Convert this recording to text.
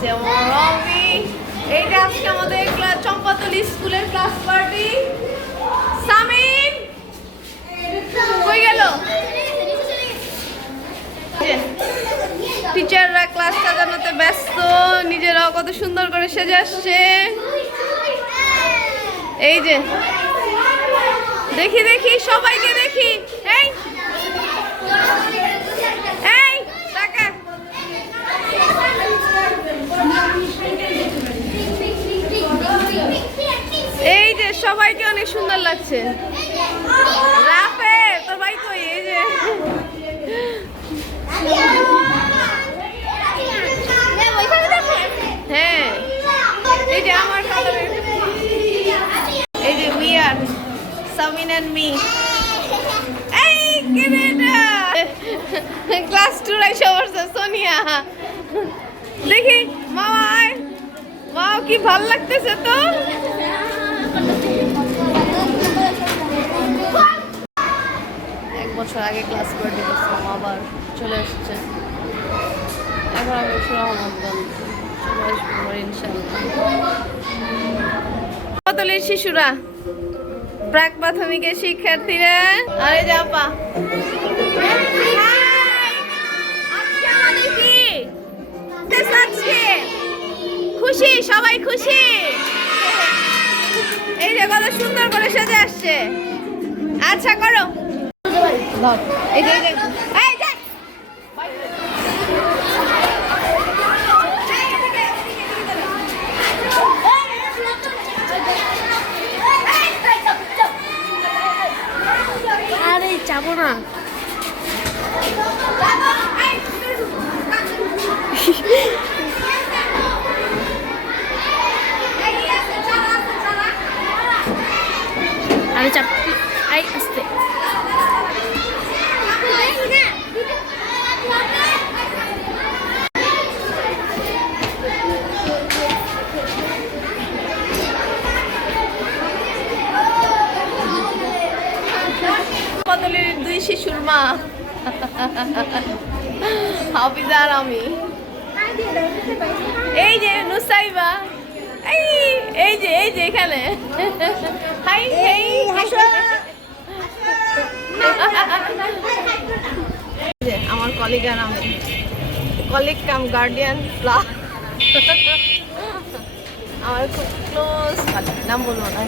আসছে আমার রবি। এইটা আজকে আমাদের চম্পাতলি স্কুলের ক্লাস পার্টি। সামিন কই গেল? টিচাররা ক্লাস সাজানোতে ব্যস্ত, নিজেরাও কত সুন্দর করে সেজে আসছে। এই যে দেখি দেখি সবাইকে দেখি। এই এই টাকা এই যে সবাইকে অনেক সুন্দর লাগছে। রাফে তোর ভাই কই? এই যে হ্যাঁ এই যে আমার কালারের, এই যে we are Samin and me. এই কেনেডা ক্লাস 2 রাইসা পড়ছে সোনিয়া। দেখি মামা আয়, ওয়াও কি ভালো লাগতেছে তো। এক বছর আগে ক্লাস পার্টি করছিলাম, আবার চলে আসছে। এখন আমি ইনশাআল্লাহ শিশুরা, প্রাক প্রাথমিকের শিক্ষার্থীরা, আরে যাপা খুশি, সবাই খুশি। এই যে কত সুন্দর করে সেজে আসছে। আচ্ছা করো এই যে আরে যাবো না। আরে চাপ আই আস্তে। বদলের দুই শিশুর মা হাফিজা আর আমি। এই যে নুসাইবা, এই যে এখানে হাই হেই আমার কলিগ আর আমি, কলিগ কাম গার্ডিয়ান প্লাস আমার খুব ক্লোজ, নাম বলবো না।